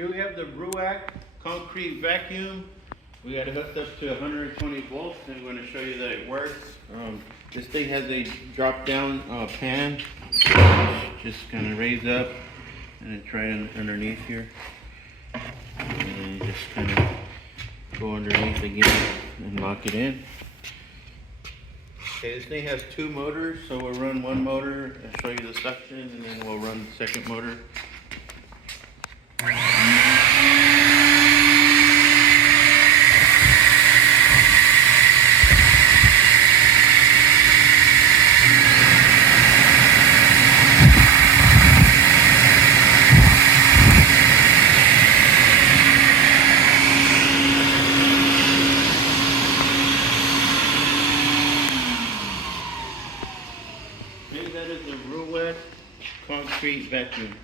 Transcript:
Here we have the Ruwac concrete vacuum. We got it hooked up to 120 volts, and I'm going to show you that it works. This thing has a drop-down pan. Just kind of raise up, and it's right underneath here. And you just kind of go underneath again and lock it in. Okay, this thing has two motors, so we'll run one motor and show you the suction, and then we'll run the second motor. That is the Ruwac concrete vacuum.